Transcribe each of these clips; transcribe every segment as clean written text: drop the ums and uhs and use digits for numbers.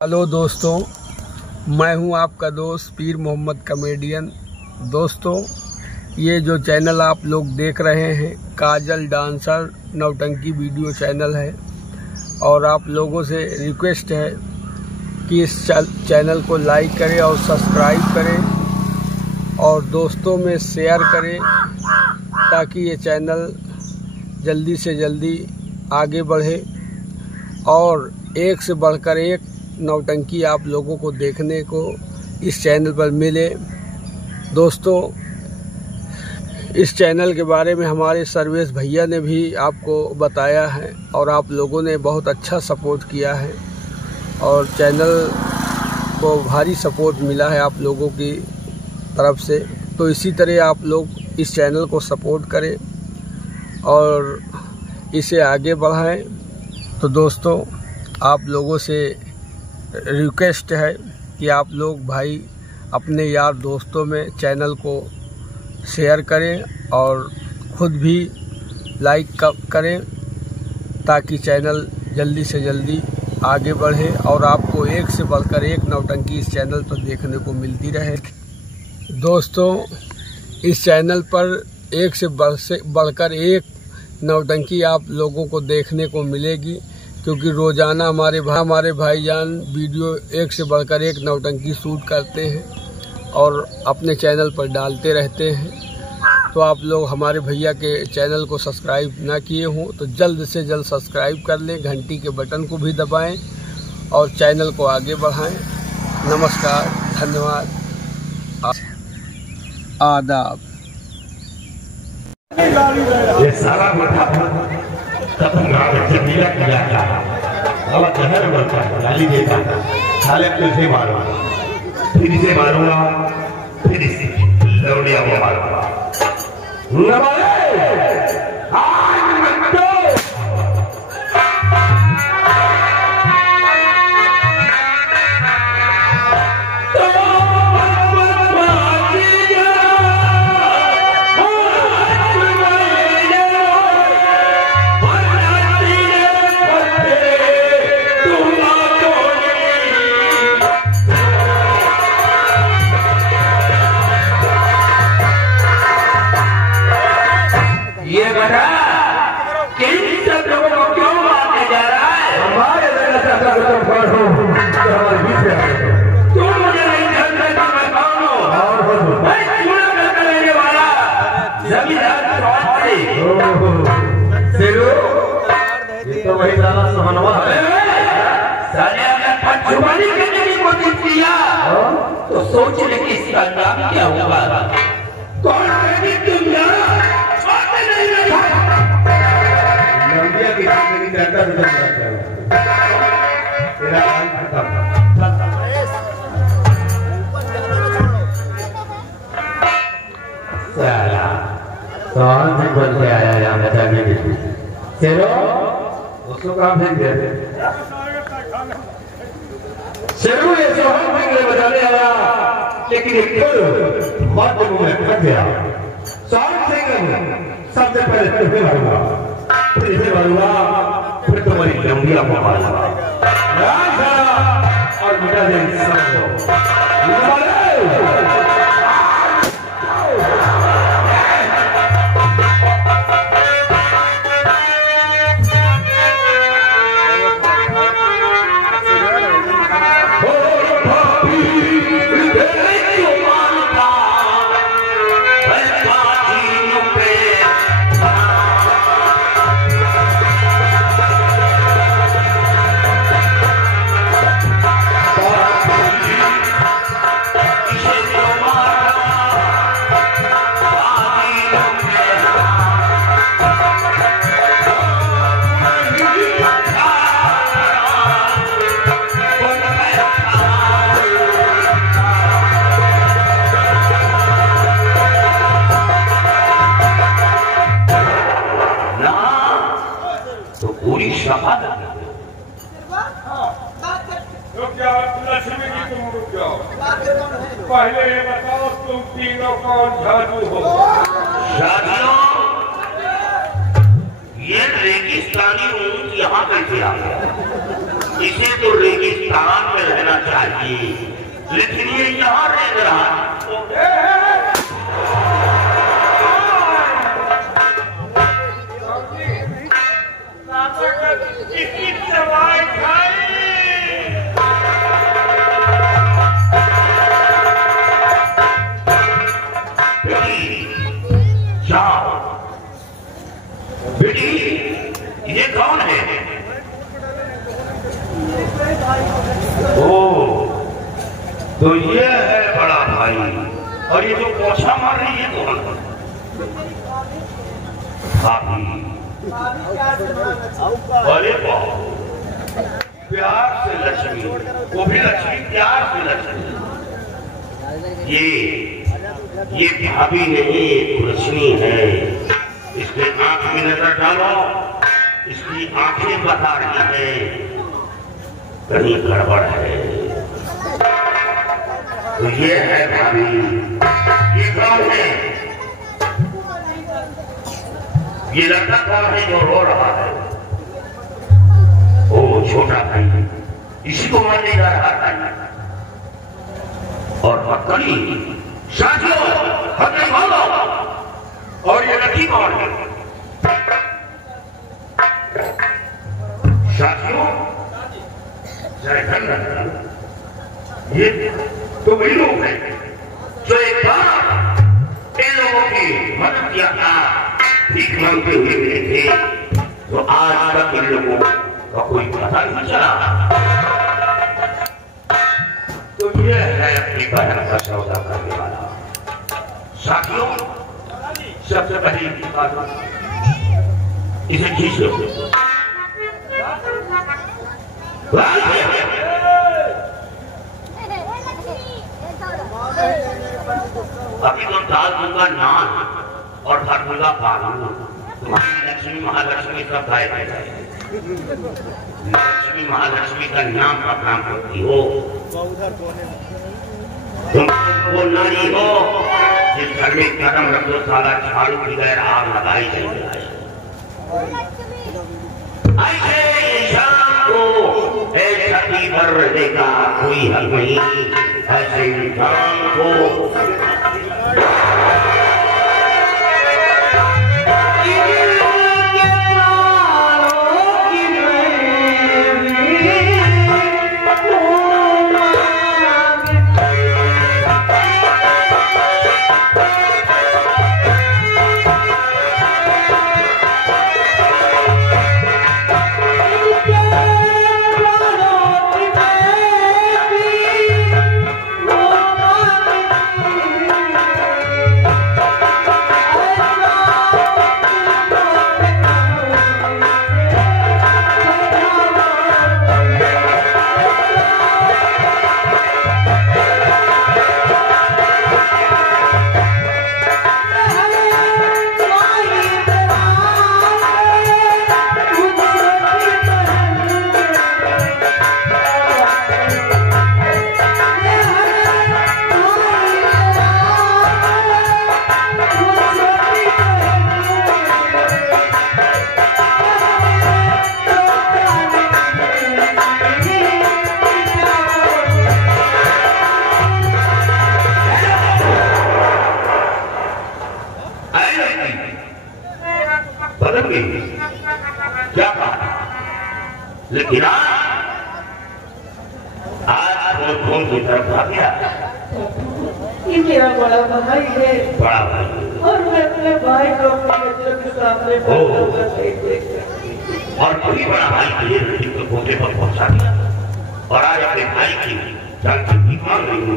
Hello दोस्तों, मैं हूं आपका दोस्त पीर मोहम्मद कॉमेडियन। दोस्तों, ये जो चैनल आप लोग देख रहे हैं काजल डांसर नौटंकी वीडियो चैनल है, और आप लोगों से रिक्वेस्ट है कि इस चैनल को लाइक करें और सब्सक्राइब करें और दोस्तों में शेयर करें ताकि ये चैनल जल्दी से जल्दी आगे बढ़े और एक से बढ़कर एक नौटंकी आप लोगों को देखने को इस चैनल पर मिले। दोस्तों, इस चैनल के बारे में हमारे सर्वेश भैया ने भी आपको बताया है और आप लोगों ने बहुत अच्छा सपोर्ट किया है और चैनल को भारी सपोर्ट मिला है आप लोगों की तरफ से। तो इसी तरह आप लोग इस चैनल को सपोर्ट करें और इसे आगे बढ़ाएं। तो दोस्तों, आप लोगों से रिक्वेस्ट है कि आप लोग भाई अपने यार दोस्तों में चैनल को शेयर करें और खुद भी लाइक करें ताकि चैनल जल्दी से जल्दी आगे बढ़े और आपको एक से बढ़कर एक नौटंकी इस चैनल पर देखने को मिलती रहे। दोस्तों, इस चैनल पर एक से बढ़कर एक नौटंकी आप लोगों को देखने को मिलेगी, क्योंकि रोज़ाना हमारे भाईजान वीडियो एक से बढ़कर एक नौटंकी शूट करते हैं और अपने चैनल पर डालते रहते हैं। तो आप लोग हमारे भैया के चैनल को सब्सक्राइब ना किए हों तो जल्द से जल्द सब्सक्राइब कर लें, घंटी के बटन को भी दबाएं और चैनल को आगे बढ़ाएं। नमस्कार, धन्यवाद, आदाब। ये सारा जमीला किया साला जहर बनता है, गाली देता है, साले तुझे मारूंगा, फिर इसे मारूंगा, फिर इसे लौड़िया को मारूंगा। ये बता किन सब लोगों को क्यों मारने जा रहा है? हमारे तुम मुझे नहीं जानते कि मैं कौन हूँ? मैं चूड़ा करके रहने वाला जमींदार चौधरी। ये तो वही साला सहनवा है। साले अगर पछुआनी करने की कोशिश किया तो सोच ले कि इसका नाम क्या होगा। कौन है तुम जानो? कौन से बन के आया यहाँ बताने के लिए? चलो उसको काम फेंक दिया। चलो ये सोहन फेंकने बताने आया, लेकिन एक फुल मर्द मुंह में फंस गया। सोहन फेंकने सबसे पहले तुम्हें मारूंगा, फिर इसे मारूंगा, फिर तुम्हारी लंबिया को मारूंगा और मिटा देंगे सबको। तो पूरी शहादत तो क्या लक्ष्मी जी तुम रुक जाओ, पहले ये बताओ तुम तीनों कौन जादू हो? शादियों ये रेगिस्तानी ऊंट यहाँ कैसे आ गया? इसे तो रेगिस्तान में तो ये है बड़ा भाई, और ये जो पोछा मार रही है कौन? भाभी। अरे बाप, प्यार से लक्ष्मी, वो भी लक्ष्मी, प्यार से लक्ष्मी। ये भाभी नहीं, लक्ष्मी है। इसके आंख में नजर डालो, इसकी आंखें बता रही है कहीं गड़बड़ है। तो ये है भाभी। ये कौन है? ये लड़का कौन है जो रो रहा है? ओ छोटा भाई, इसी को मारने जा रहा था। और हथकड़ी, साथियों हथकड़ी मारो। और ये लड़की कौन है? साथियों जरा ध्यान रखना, ये तो वही लोग हैं जो एक बार इन लोगों की मदद किया था, भीख मांगते हुए मिले थे। तो आज तक इन लोगों का कोई पता नहीं चला। तो ये है अपनी बहन का सौदा करने वाला। साथियों सबसे पहली बात, इसे खींच लो। अभी तो दाल दूंगा नान और भर दूंगा पानी। तुम्हारी लक्ष्मी महालक्ष्मी सब गायब है। लक्ष्मी महालक्ष्मी का नाम का काम करती हो। तुम वो नारी हो जिस घर में कदम रख दो साला झाड़ू की गैर आग लगाई चल जाए। ऐसे इंसान को छठी पर देगा कोई हल नहीं। ऐसे इंसान को क्या कहा? लेकिन आज कौन की तरफ आ गया? ये मेरा बड़ा भाई है। बड़ा भाई और मैं अपने भाई को अपने बच्चों के सामने और वही बड़ा भाई के लिए लड़की को पोते पर पहुंचा दिया और आज अपने भाई की जान की भीख मांग रही हूँ।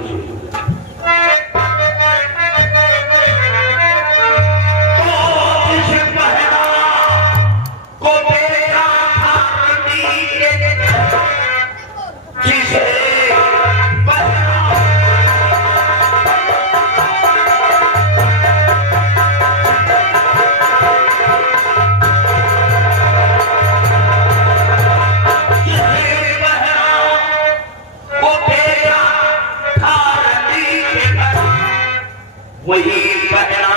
वही बहना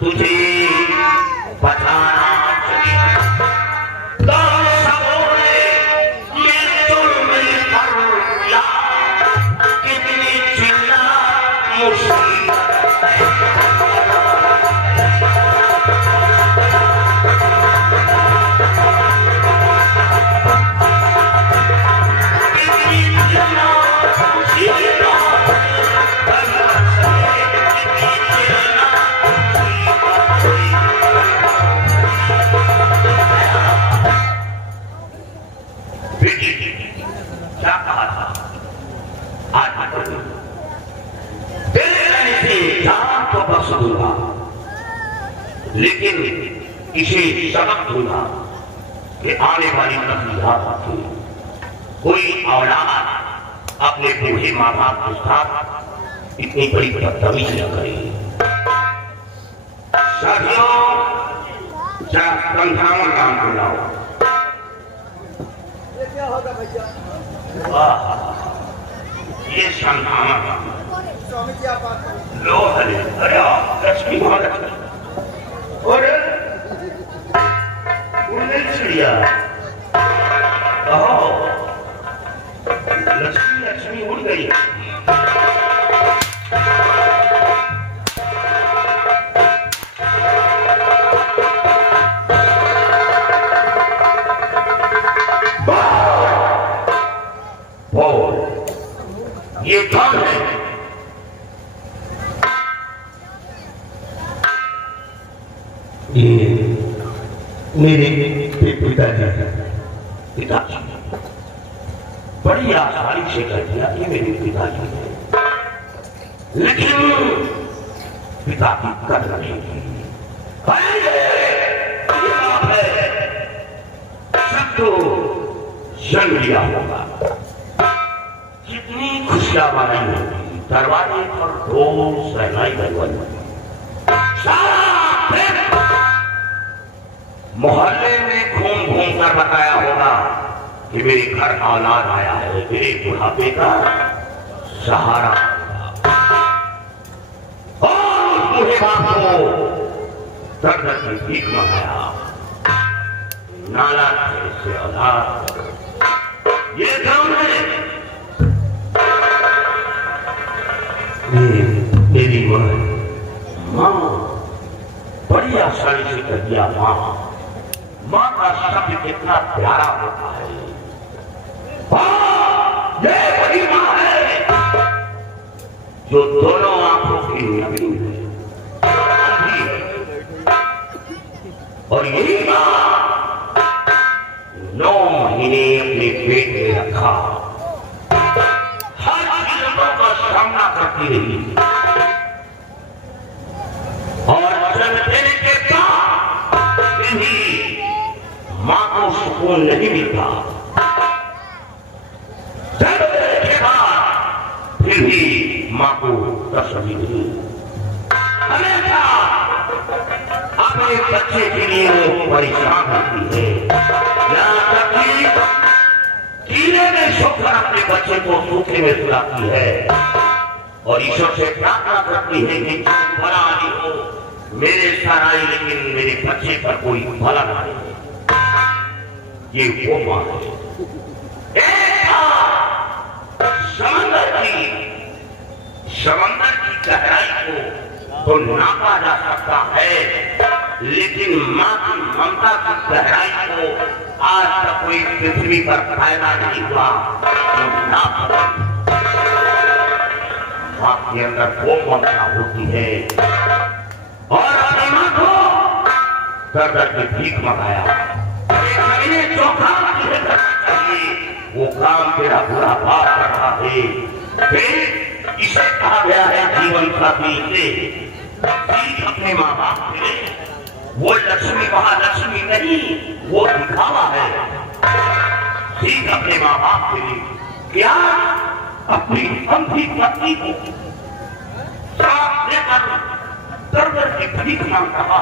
तुझे बताना कितनी चिल्ला मुसीबत बख्श दूंगा, लेकिन इसे सबक दूंगा कि आने वाली नस्ल याद रखे, कोई औलाद अपने बूढ़े माँ बाप के साथ इतनी बड़ी बदतमीजी न करे। साथियों, जरा संधावन काम को लाओ। ये संधावन लो, हरे अरे लक्ष्मी महालक्ष्मी और उड़ने चिड़िया, लक्ष्मी लक्ष्मी उड़ गई। ये कौन है? ये मेरे पिताजी हैं। पिताजी बड़ी आसानी से कर दिया कि मेरे पिताजी हैं, लेकिन पिता की कदर नहीं की। सब तो जन्म लिया होगा, कितनी खुशियां मनाई होगी, दरवाजे पर ढोल सहनाई गई, मोहल्ले में घूम घूम कर बताया होगा कि मेरे घर औलाद आया है, मेरे बुढ़ापे का सहारा। और उस बूढ़े बाप को दर्द की भीख मंगाया, नाला से औलाद। ये कौन है? मेरी माँ बड़ी आसानी से कर दिया। माँ का शब्द कितना प्यारा होता है। ये बड़ी माँ है जो दोनों आंखों की नमी है, और यही माँ 9 महीने अपने पेट में रखा, हर चीजों का सामना करती रही, और जन्म देने के बाद भी मां को सुकून नहीं मिलता। जन्म देने के बाद फिर भी मां को तसल्ली नहीं, हमेशा अपने बच्चे के लिए वो परेशान होती है। यहाँ तक कि कीड़े में सोकर अपने बच्चे को सूखे में सुलाती है, और ईश्वर से प्रार्थना करती है कि भला नहीं हो, मेरे सर आई लेकिन मेरे बच्चे पर कोई भला ना आए। ये वो मां है। समंदर की गहराई को तो नापा जा सकता है, लेकिन मां की ममता की गहराई को आज तक कोई पृथ्वी पर पैदा नहीं हुआ तो नाप। मां के अंदर वो ममता होती है, और अपनी मां को दर की भीख मंगाया। चौखा करना चाहिए, वो काम तेरा बुरा बाप कर रहा है। इसे कहा गया है जीवन साथी से सीख अपने माँ बाप से। वो लक्ष्मी महालक्ष्मी नहीं, वो दिखावा है। सीख अपने माँ बाप से क्या अपनी अंधी पत्नी को साथ लेकर दर्द की भीख मांग रहा,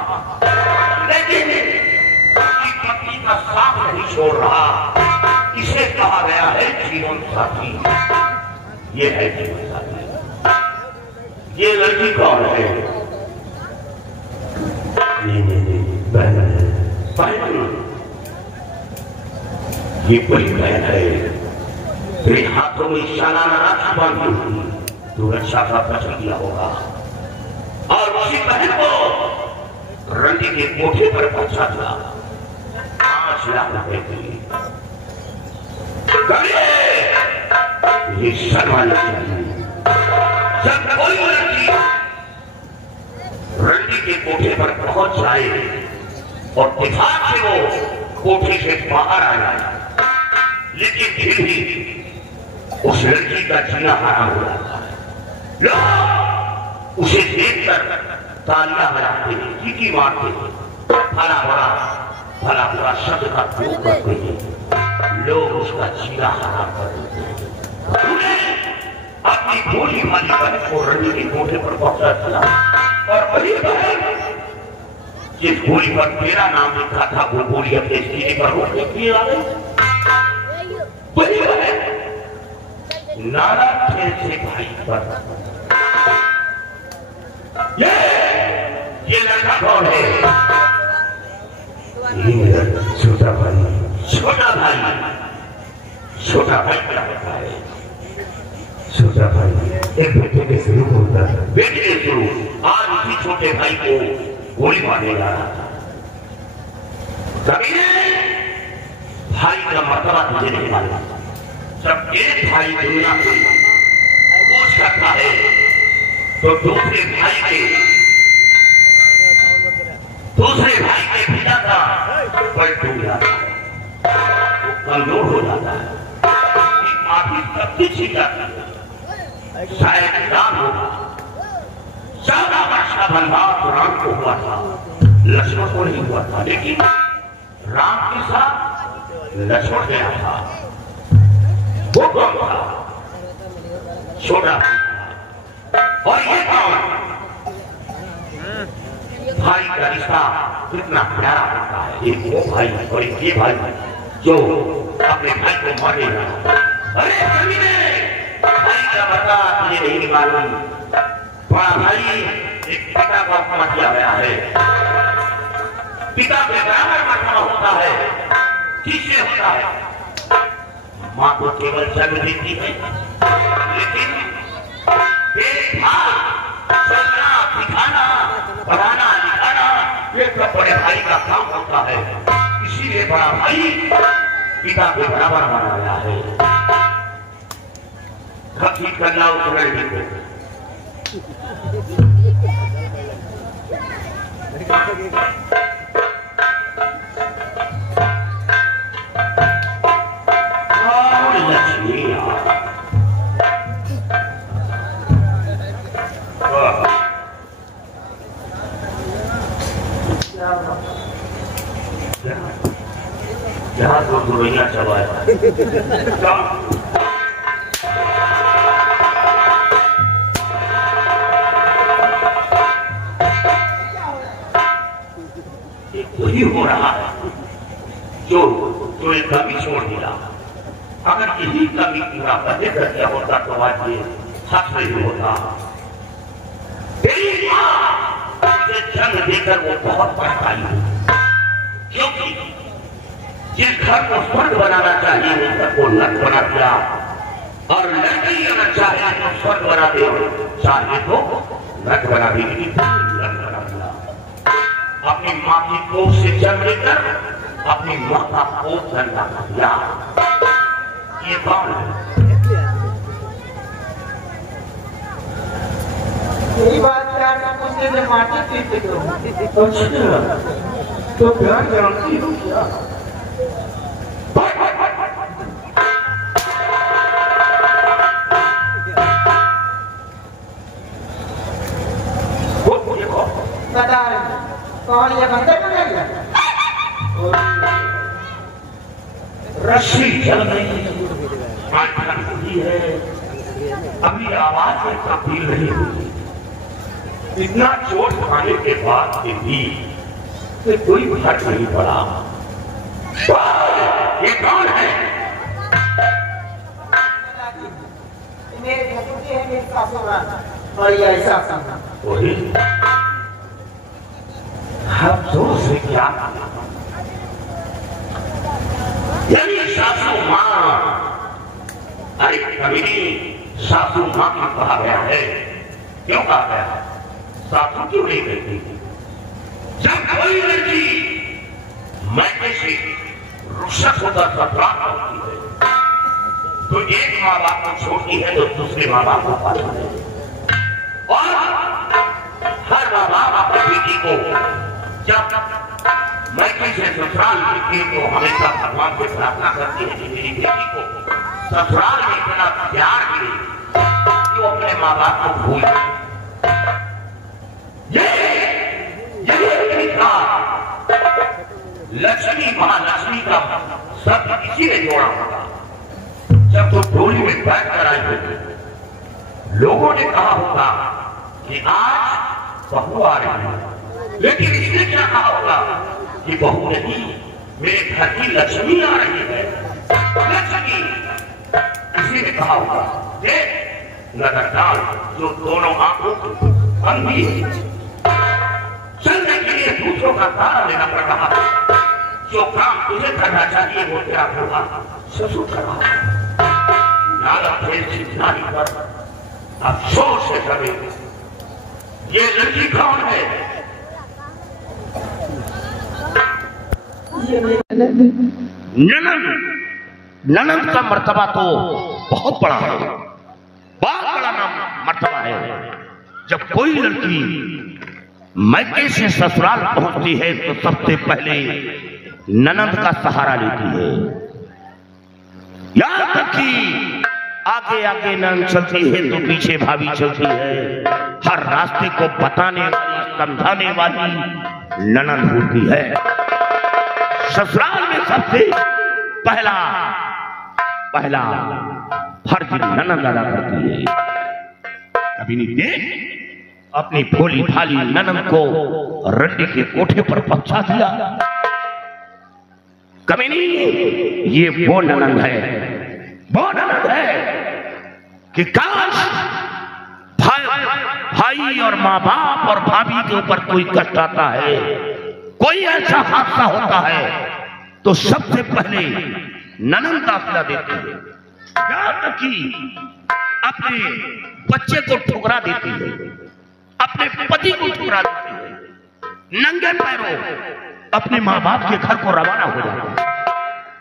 लेकिन अपनी पत्नी का साथ नहीं छोड़ रहा। इसे कहा गया है जीवन साथी। ये है जीवन साथी। ये लड़की कौन है? बहन है। ये बड़ी बहन है, तेरे हाथों में सालाना राखी बांधी हुई, तू रक्षा का वचन दिया होगा, और उसी बहन को रंडी के कोठे पर पहुंचा दिया 5 लाख रुपए के लिए। ये शर्मानी चाहिए। जब कोई लड़की रंडी के कोठे पर पहुंच जाए और दिमाग से वो कोठे से बाहर आ जाए, लेकिन फिर भी उस लड़की का जीना हराम हो जाता है। लोग उसे देखकर तालियां बजाते हैं, चीटी मारते हैं, भला बुरा शब्द का प्रयोग करते हैं, लोग उसका जीना हराम कर देते हैं। अपनी भोली भाली बहन को रंडी के कोठे पर पहुंचा चला और वही बहन जिस गोली पर तेरा नाम लिखा था वो गोली अपने सीने पर रोकने के लिए आ गई। वही बहन नारा खेल से भाई पर ये लड़का कौन है? ये मेरा छोटा भाई क्या होता है? छोटा भाई एक बेटे के शुरू होता है, बेटे के शुरू आज उसी छोटे भाई को गोली मारने जा रहा था। भाई का मर्तबा तुझे नहीं मालूम। जब एक भाई दुनिया को बोझ करता है तो दूसरे भाई के पिता का बल टूट जाता है, वो कमजोर हो जाता है, माफी सबकी छीन जाती है। शायद राम होगा 14 वर्ष का वनवास राम को हुआ था, लक्ष्मण को नहीं हुआ था, लेकिन राम के साथ लक्ष्मण गया था। वो कौन था? छोटा भाई। और ये कौन? भाई का रिश्ता कितना प्यारा होता है। एक वो भाई और एक ये भाई जो अपने भाई को मारने लगा। अरे भाई का बता तुझे नहीं मालूम, बड़ा भाई एक पिता को अपमान किया गया है। पिता के बराबर मर्तबा होता है, किससे होता है? माँ को केवल जन्म देती है, लेकिन चलना सिखाना पढ़ाना लिखाना ये सब बड़े भाई का काम होता है। इसीलिए बड़ा भाई पिता के बराबर माना गया है। ठीक करना उतरल को यहाँ तो दुनिया चला है। वही हो रहा है जो एक कमी छोड़ दिया। अगर यही कमी पूरा पहले कर दिया होता तो आज ये हक नहीं होता। तेरी माँ तुझे जन्म देकर वो बहुत पछताई, क्योंकि जिस घर को स्वर्ग बनाना चाहिए उस घर को नर्क बना दिया, और लड़की अगर चाहे तो स्वर्ग बना दे, चाहे तो नर्क बना देगी। अपनी माँ की कोख से जन्म लेकर अपनी माँ का कोख गंदा कर दिया। ये कौन है? यही बात प्यार का पूछने में माटी पीते हो तो प्यार जानती हो क्या? बता कौन ये बंदे बनेगा? रस्सी जल नहीं है, अभी आवाज में तब्दील नहीं हुई। इतना चोट खाने के बाद भी कोई फर्क नहीं पड़ा। ये कौन है? मेरे भतीजे हैं, मेरे सासुर और ये ऐसा समझा वही हम जोर से क्या यानी सासू माँ। अरे कभी सासू माँ क्यों कहा गया है? क्यों कहा गया है? सासू क्यों नहीं कहती? जब कोई लड़की मैके से रुखसत होकर ससुराल पहुंचती है तो एक माँ बाप को छोड़ती है तो दूसरे माँ बाप को पालती है, और हर माँ बाप अपनी बेटी को जब मैके से ससुराल मिलती तो हमेशा भगवान से प्रार्थना करती है कि मेरी बेटी को ससुराल में इतना प्यार मिले कि वो अपने माँ बाप को भूल। ये लक्ष्मी महालक्ष्मी का शब्द किसी ने जोड़ा होगा। जब तो डोली में बैठ कर आई होगी, लोगों ने कहा होगा कि आज बहू आ रही है, लेकिन इसने क्या कहा होगा कि बहू नहीं, मेरे घर की लक्ष्मी आ रही है। लक्ष्मी किसी ने कहा होगा ये नजर डाल जो दोनों आंखों अंधी है, चलने के लिए दूसरों का सहारा लेना पड़ रहा है। जो काम तुझे करना चाहिए वो क्या होगा, ससुर कर रहा है। नारी पर अफसोस से कभी ये लड़की कौन है? ननंद का मर्तबा तो बहुत बड़ा है, बहुत बड़ा मर्तबा है। जब कोई लड़की मैके से ससुराल पहुंचती है तो सबसे पहले ननंद का सहारा लेती है। यहां तक कि आगे आगे ननंद चलती है तो पीछे भाभी चलती है। हर रास्ते को बताने वाली, समझाने वाली ननंद होती है। ससुराल में सबसे पहला फर्ज ननंद अदा करती है। कभी नहीं देख अपनी भोली भाली ननंद को रंडी के कोठे पर पहुंचा दिया। कभी नहीं, ये वो ननंद है, वो ननंद है कि काश भाई और माँ बाप और भाभी के ऊपर कोई कष्ट आता है, कोई ऐसा हादसा होता है तो सबसे पहले ननंद दाखिला देती है। यहां तक कि अपने बच्चे को ठुकरा देती है, अपने पति को ठुकरा देती है, नंगे पैरों अपने माँ बाप के घर को रवाना हो जाती है।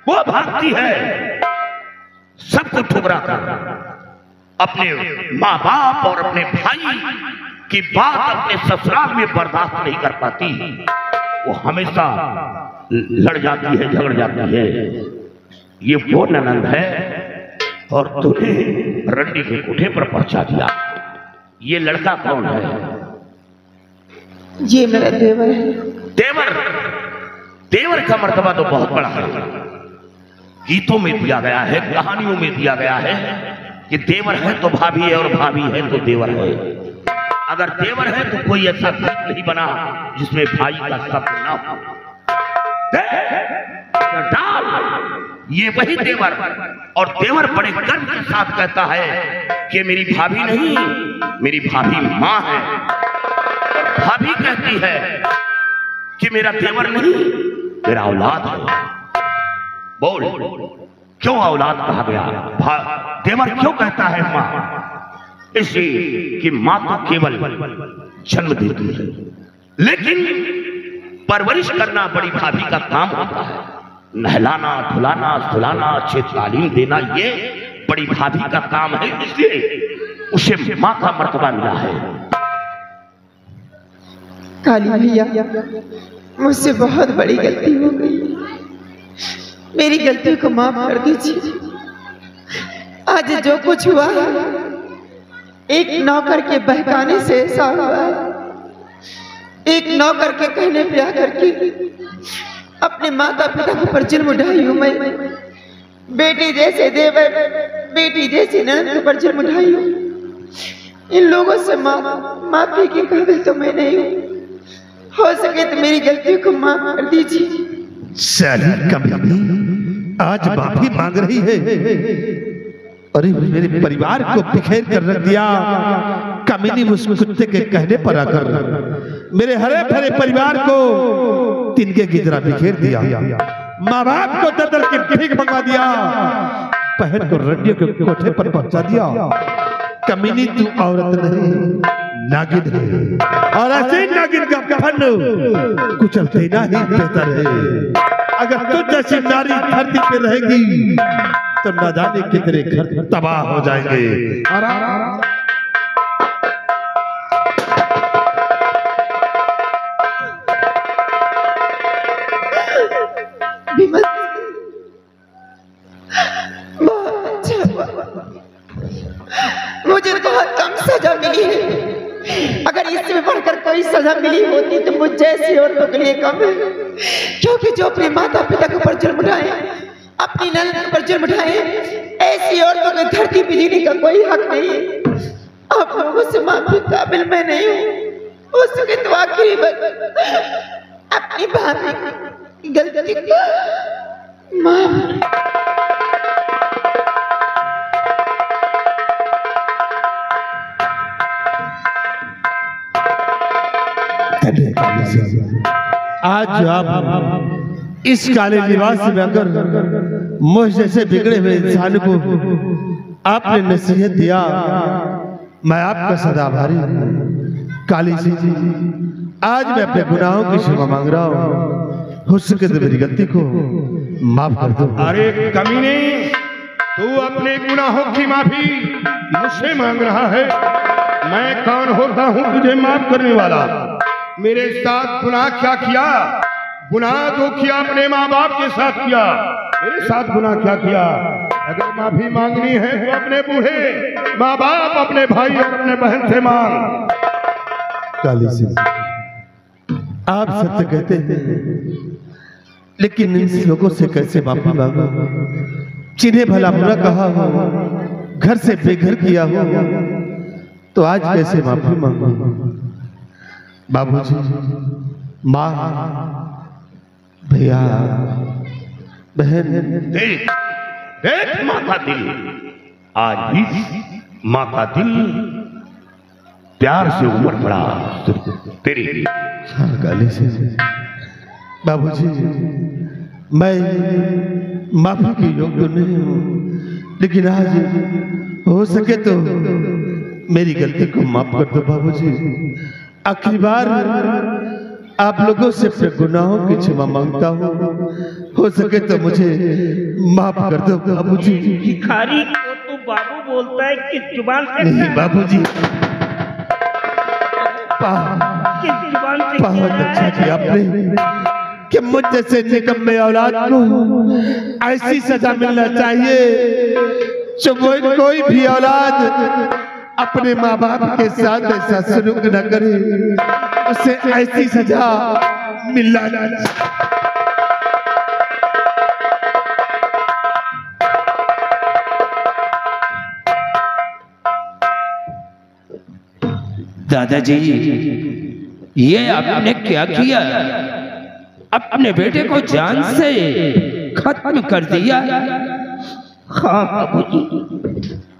वो भागती है सबको ठुकरा कर, अपने माँ बाप और अपने भाई की बात अपने ससुराल में बर्दाश्त नहीं कर पाती। वो हमेशा लड़ जाती है, झगड़ जाती है। ये वो ननंद है और तूने रंडी के कोठे पर पहुंचा दिया। ये लड़का कौन है? ये मेरा देवर है। देवर का मर्तबा तो बहुत बड़ा है। गीतों में दिया गया है, कहानियों में दिया गया है कि देवर है तो भाभी है और भाभी है तो देवर है। अगर देवर है तो कोई ऐसा गीत नहीं बना जिसमें भाई का शब्द ना हो। ये वही देवर, और देवर बड़े गर्व के साथ कहता है कि मेरी भाभी नहीं, मेरी भाभी माँ है। भाभी कहती है कि मेरा देवर नहीं, मेरा औलाद है। बोल, क्यों औलाद कहा गया? देवर क्यों कहता है माँ? इसलिए कि माँ तो केवल जन्म देती है, लेकिन परवरिश करना बड़ी भाभी का काम होता है। नहलाना, धुलाना, सुलाना, अच्छे तालीम देना, ये बड़ी भाभी का काम है। इसलिए उसे माँ का मर्तबा मिला है। काली भैया, मुझसे बहुत बड़ी गलती हो गई, मेरी गलती को माफ कर दीजिए। आज जो कुछ हुआ एक नौकर के बहकाने से ऐसा हुआ है। एक नौकर के कहने पे आकर के अपने माता पिता पर जुल्म उठाई हूँ मैं। बेटी जैसे देवर, बेटी जैसी ननद पर जुल्म उठाई हूँ। इन लोगों से माफी के काबिल तो मैं नहीं हूँ। हो सके तो मेरी गलती को माफ कर दीजिए। साली कमीनी आज माफी मांग रही है। अरे मेरे परिवार को बिखेर कर रख दिया। कमीनी उस कुत्ते के कहने पर आकर मेरे हरे भरे परिवार को तिनके की तरह बिखेर दिया। माँ बाप को दर की भीख मंगवा दिया, बहन को रंडियों के कोठे पर पहुंचा दिया। कमीनी तू औरत नहीं, नागिन है, और ऐसे नागिन का कफन कुचल देना ही बेहतर है। अगर तू जैसी नारी धरती पे रहेगी तो न जाने कितने घर तबाह हो जाएंगे। मुझे बहुत कम सजा मिली है। अगर इससे बढ़कर कोई सजा मिली होती तो मुझ जैसी औरतों के लिए कम है। क्योंकि जो अपने माता पिता को पर जुल्म उठाए, अपनी नंद पर जुल्म उठाए, ऐसी औरतों को धरती पे जीने का कोई हक नहीं है। आप लोगों से माफी काबिल मैं नहीं हूँ। उसके तो आखिरी वक्त अपनी भाभी की गलती को माफ। आज जो आप इस काले लिबास में आकर मुझ जैसे बिगड़े हुए इंसान को आपने नसीहत दिया, मैं आपका सदा आभारी हूँ। काली जी, आज मैं अपने गुनाहों की क्षमा मांग रहा हूँ। हो सके तो मेरी गलती को माफ कर दो। अरे कमीने, तू अपने गुनाहों की माफी मुझसे मांग रहा है? मैं कौन होता हूँ तुझे माफ करने वाला? मेरे साथ गुनाह क्या किया? गुनाह तो किया अपने माँ बाप के साथ किया। मेरे साथ गुनाह क्या किया? अगर माफी मांगनी है तो अपने बूढ़े माँ बाप, अपने भाई और अपने बहन से मांग। काली जी, आप सत्य कहते हैं, लेकिन इन लोगों से कैसे माफी मांगो जिन्हें भला बुरा कहा हो, घर से बेघर किया हो, तो आज कैसे माफी मांगो? बाबूजी, माँ, भैया, बहन, देख देख माँ का दिल, आज भी माँ का दिल प्यार से उमड़ पड़ा तेरे लिए। काली से बाबूजी, मैं माफी की योग्य नहीं हूँ, लेकिन आज हो सके तो मेरी गलती को माफ कर दो बाबूजी। आखिरी बार आप लोगों से अपने गुनाहों की क्षमा मांगता हूँ। हो सके तो मुझे माफ कर दो बाबूजी। भिखारी को तू बाबू बोलता है, किस जुबान से? नहीं बाबूजी, किस जुबान से? बहुत अच्छा किया आपने कि मुझ जैसे निकम्मे औलाद को ऐसी सजा मिलना चाहिए जो कोई भी औलाद अपने माँ बाप के साथ ऐसा सलूक न करे, उसे ऐसी सजा मिलना चाहिए। दादाजी, ये आपने क्या किया? अपने बेटे को जान से खत्म कर दिया। हाँ बाबूजी,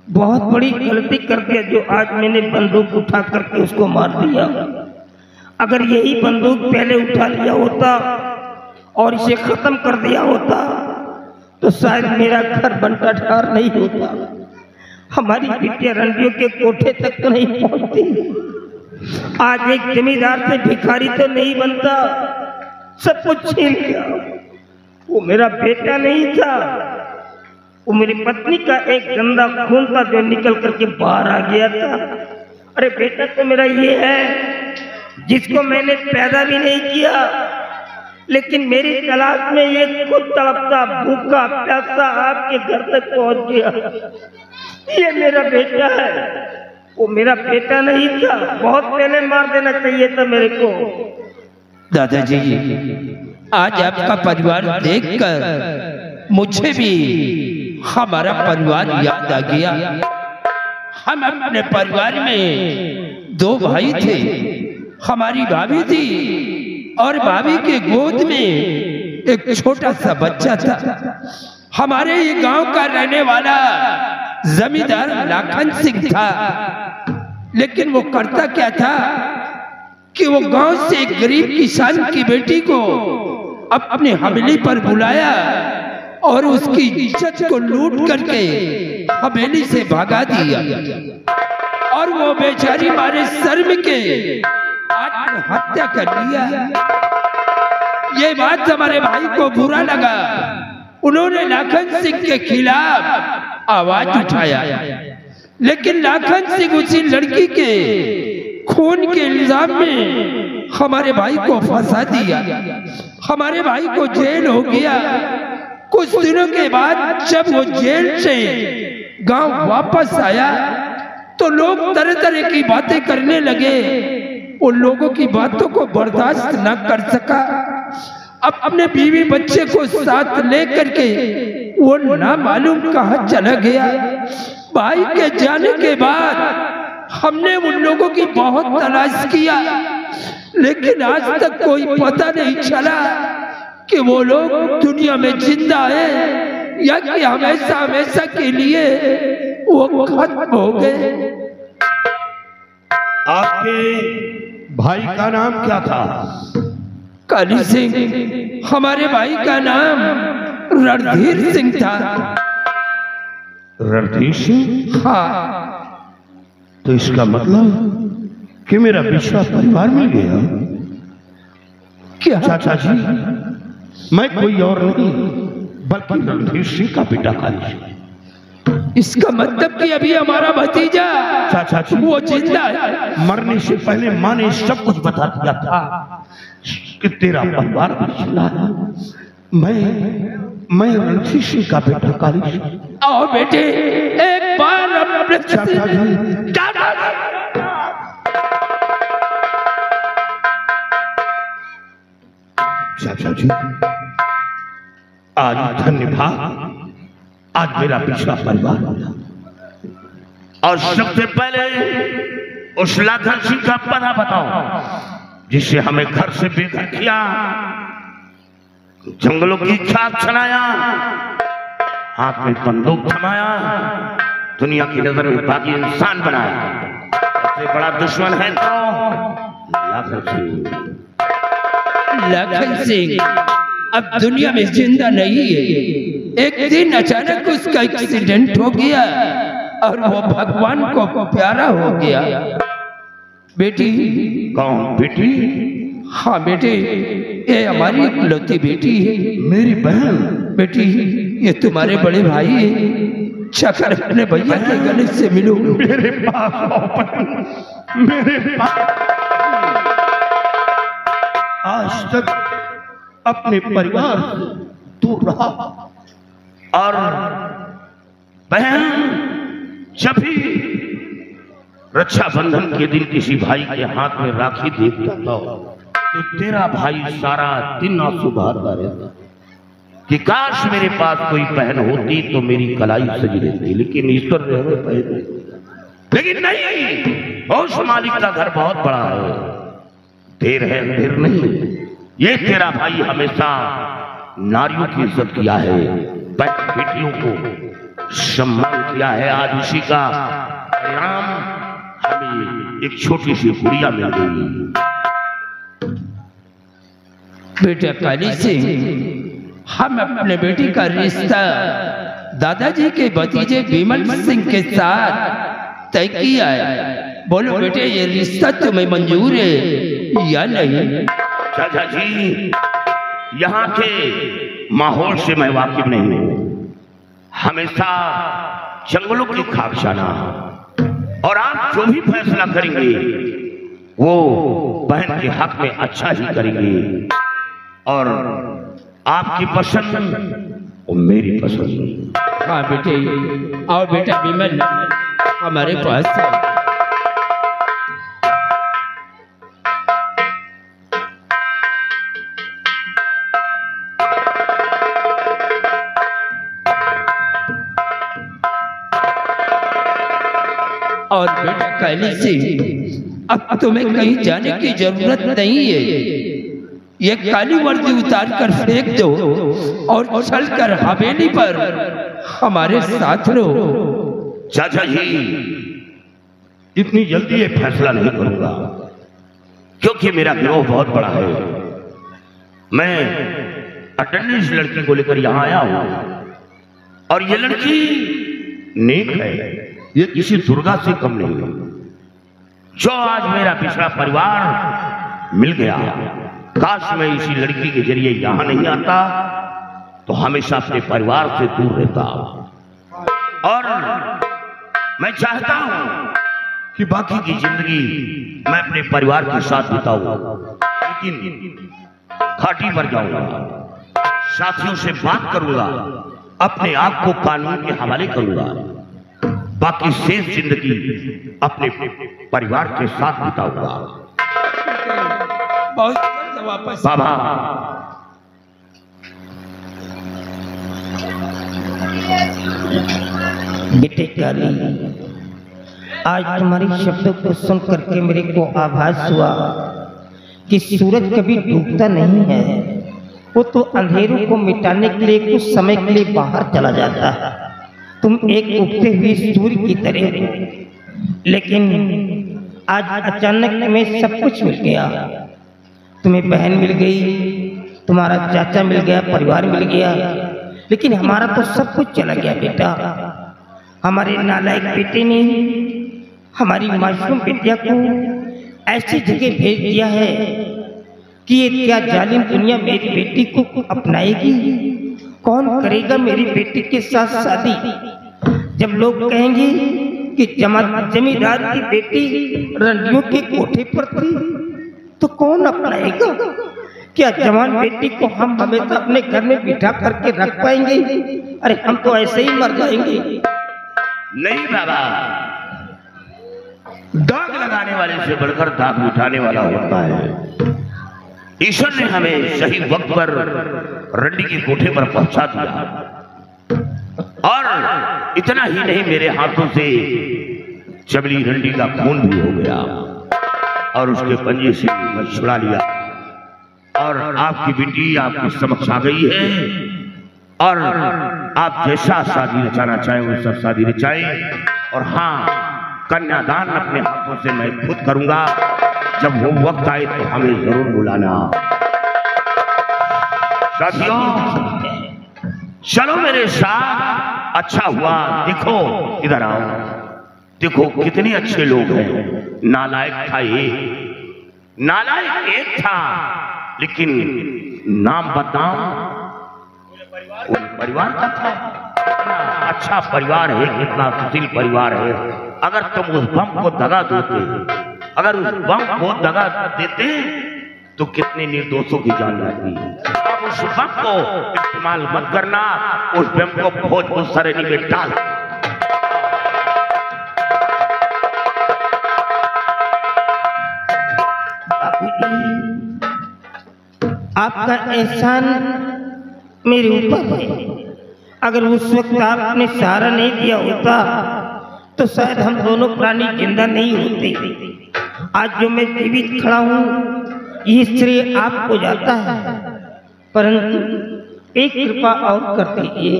बहुत बड़ी गलती कर दिया जो आज मैंने बंदूक उठा करके उसको मार दिया। अगर यही बंदूक पहले उठा लिया होता और इसे खत्म कर दिया होता तो शायद मेरा घर बनता ठार नहीं होता, हमारी बिटिया रंडियों के कोठे तक तो नहीं पहुंचती। आज एक जमींदार से भिखारी तो नहीं बनता, सब कुछ छीन लिया। वो मेरा बेटा नहीं था, वो मेरी पत्नी का एक गंदा खून था जो निकल करके बाहर आ गया था। अरे बेटा तो मेरा ये है जिसको मैंने पैदा भी नहीं किया, लेकिन मेरी तलाश में ये खुद तड़पता भूखा प्यासा आपके घर तक पहुंच गया। ये मेरा बेटा है, वो मेरा बेटा नहीं था। बहुत पहले मार देना चाहिए था मेरे को। दादाजी, आज आपका परिवार देखकर मुझे भी हमारा परिवार याद आ गया। हम अपने परिवार में 2 भाई थे, हमारी भाभी थी और भाभी के गोद में एक छोटा सा बच्चा था। हमारे ये गांव का रहने वाला जमींदार लाखन सिंह था, लेकिन वो करता क्या था कि वो गांव से एक गरीब किसान की बेटी को अपने हवेली पर बुलाया और उसकी इज्जत को लूट करके हवेली से भगा दिया और वो बेचारी मारे शर्म के आत्महत्या कर लिया। ये बात हमारे भाई को बुरा लगा। उन्होंने लाखन सिंह के खिलाफ आवाज उठाया, लेकिन लाखन सिंह उसी लड़की के खून के इल्जाम में हमारे भाई को फंसा दिया। हमारे भाई को जेल हो गया। कुछ दिनों के बाद जब वो जेल से गांव वापस आया तो लोग तरह तरह की बातें करने लगे। उन लोगों की बातों को बर्दाश्त न कर सका अपने बीवी बच्चे को साथ लेकर के वो ना मालूम कहाँ चला गया। भाई के जाने के बाद हमने उन लोगों की बहुत तलाश किया, लेकिन आज तक कोई पता नहीं चला कि वो लोग दुनिया में जिंदा है या कि हमेशा हमेशा के लिए वो खत्म हो गए। आपके भाई का नाम क्या था? काली सिंह। हमारे भाई का नाम रणधीर सिंह था। रणधीर सिंह? हाँ। तो इसका मतलब कि मेरा पिछड़ा परिवार मिल गया। क्या? चाचा जी, मैं कोई और नहीं बल्कि रणधीर सिंह का बेटा काली सिंह। इसका मतलब कि अभी हमारा भतीजा चाचा जी वो जिंदा है। मरने से पहले माँ ने सब कुछ बता दिया था कि तेरा परिवार पिछड़ा है। मैं रणधीर सिंह का बेटा काली सिंह। आओ बेटे, एक बार अपने चाचा जी, चाचा जी, आज धन्यवाद, आज मेरा पिछड़ा परिवार मिला। और सबसे पहले उस लाखन सिंह का पता बताओ जिससे हमें घर से बेघर किया, जंगलों की खाक चलाया, हाथ में बंदूक थमाया, दुनिया की नजर में बाकी इंसान बनाया। सबसे बड़ा दुश्मन है तो लाखन सिंह। लाखन सिंह अब दुनिया में जिंदा नहीं है। एक दिन अचानक उसका एक्सीडेंट हो गया और वो भगवान को प्यारा हो गया। बेटी। कौन बेटी? हाँ बेटी, ये हमारी इकलौती बेटी है। मेरी बहन? बेटी, ये तुम्हारे बड़े भाई है। चकर अपने भैया के गले से मिलो। मेरे पास, मेरे पास आज तक अपने परिवार दूर रहा, और बहन जब भी रक्षाबंधन के दिन किसी भाई के हाथ में राखी देखता था तो तेरा भाई सारा दिन आंसू बहाता रहता कि काश मेरे पास कोई बहन होती तो मेरी कलाई सजी रहती, लेकिन ईश्वर रहने पाए। लेकिन नहीं, उस मालिक का घर बहुत बड़ा है, देर है देर नहीं। ये तेरा भाई हमेशा नारियों की इज्जत किया है, बेटियों को सम्मान किया है। आज उसी का परिणाम हमें एक छोटी सी गुड़िया मिल गई। बेटा काली सिंह, हम अपने बेटी का रिश्ता दादाजी के भतीजे विमल सिंह के साथ तय किया है। बोलो बेटे, ये रिश्ता तुम्हें मंजूर है या नहीं? चाचा जी, यहाँ के माहौल से मैं वाकिफ नहीं हूँ। हमेशा जंगलों की खाक जाना, और आप जो भी फैसला करेंगे वो बहन के हक में अच्छा ही करेंगे, और आपकी पसंद और मेरी पसंद। हाँ बेटे, और बेटा विमल हमारे पास है। और बेटा काली सिंह, अब तुम्हें कहीं जाने की जरूरत नहीं है। ये काली वर्दी उतार कर फेंक दो और चल कर हवेली पर हमारे साथ रहो। चाचा जी, इतनी जल्दी ये फैसला नहीं करूंगा, क्योंकि मेरा गिरोह बहुत बड़ा है। मैं अटेंडेंस लड़की को लेकर यहाँ आया हूँ, और ये लड़की नेक है, ये किसी दुर्गा से कम नहीं है। जो आज मेरा पिछड़ा परिवार मिल गया, काश मैं इसी लड़की के जरिए यहाँ नहीं आता तो हमेशा अपने परिवार से दूर रहता। और मैं चाहता हूँ कि बाकी की जिंदगी मैं अपने परिवार के साथ बिताऊं, लेकिन घाटी पर जाऊंगा, साथियों से बात करूंगा, अपने आप को कानून के हवाले करूंगा, बाकी शेष जिंदगी अपने परिवार के साथ बिताऊंगा। बहुत वापस बाबा, बेटे काली, आज तुम्हारे शब्दों को सुन करके मेरे को आभास हुआ कि सूरज कभी डूबता नहीं है, वो तो अंधेरों को मिटाने के लिए कुछ समय के लिए बाहर चला जाता है। तुम एक उगते हुए सूर्य की तरह हो, लेकिन आज अचानक में सब कुछ मिल गया। तुम्हें बहन मिल गई, तुम्हारा चाचा मिल गया, परिवार मिल गया, लेकिन हमारा तो सब कुछ चला गया बेटा। हमारे नालायक बेटे ने हमारी मासूम बिटिया को ऐसी जगह भेज दिया है कि ये क्या जालिम दुनिया मेरी बेटी को अपनाएगी? कौन करेगा मेरी बेटी के साथ शादी? जब लोग कहेंगे कि जमींदार की बेटी रंडियों के कोठे पर थी, तो कौन अपनाएगा? क्या जवान बेटी को हम हमेशा अपने घर में बिठा करके रख पाएंगे? अरे हम तो ऐसे ही मर जाएंगे। नहीं बाबा, दाग लगाने वाले से बढ़कर दाग उठाने वाला होता है। ईश्वर ने हमें सही वक्त पर रंडी के कोठे पर पहुंचा दिया, और इतना ही नहीं, मेरे हाथों से चबली रंडी का खून भी हो गया और उसके पंजे से मैं छुड़ा लिया, और आपकी बेटी आपके समक्ष आ गई है। और आप जैसा शादी रचाना चाहें वैसा शादी रचाएं, और हाँ, कन्यादान अपने हाथों से मैं खुद करूंगा। जब वो वक्त आए तो हमें जरूर बुलाना। साथियों, चलो मेरे साथ। अच्छा हुआ, देखो इधर आओ, देखो कितने अच्छे लोग हैं। नालायक था ये, नालायक एक था, लेकिन नाम बताओ परिवार का था। अच्छा परिवार है, कितना सुशील परिवार है। अगर तुम उस बम को दगा देते, अगर उस बम को दगा देते तो कितने निर्दोषों की जान जाती। अब उस बम को इस्तेमाल मत करना, उस बम को भोजपुर सरेनी में डाल। आपका एहसान मेरे ऊपर है। अगर उस वक्त आपने सहारा नहीं दिया होता तो शायद हम दोनों प्राणी जिंदा नहीं होते। आज जो मैं जीवित खड़ा हूँ, ये श्रेय आपको जाता है, परंतु एक कृपा और कर दीजिए,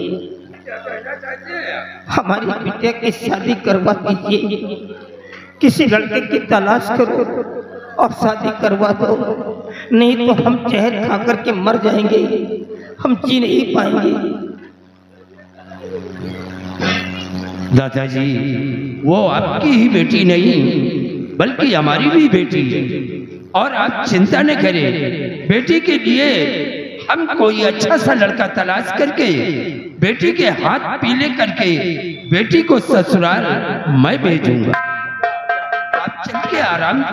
हमारी बिटिया की शादी करवा दीजिए। किसी लड़के की तलाश करो और शादी करवा दो, नहीं तो हम जहर खा करके मर जाएंगे, हम जी नहीं पाएंगे। दादाजी, वो आपकी ही बेटी नहीं बल्कि हमारी भी बेटी है, और आप चिंता न करें। बेटी के लिए हम कोई अच्छा सा लड़का तलाश करके बेटी के हाथ पीले करके बेटी को ससुराल मैं भेजूंगा। आप चल के आराम।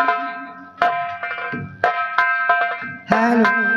हेलो।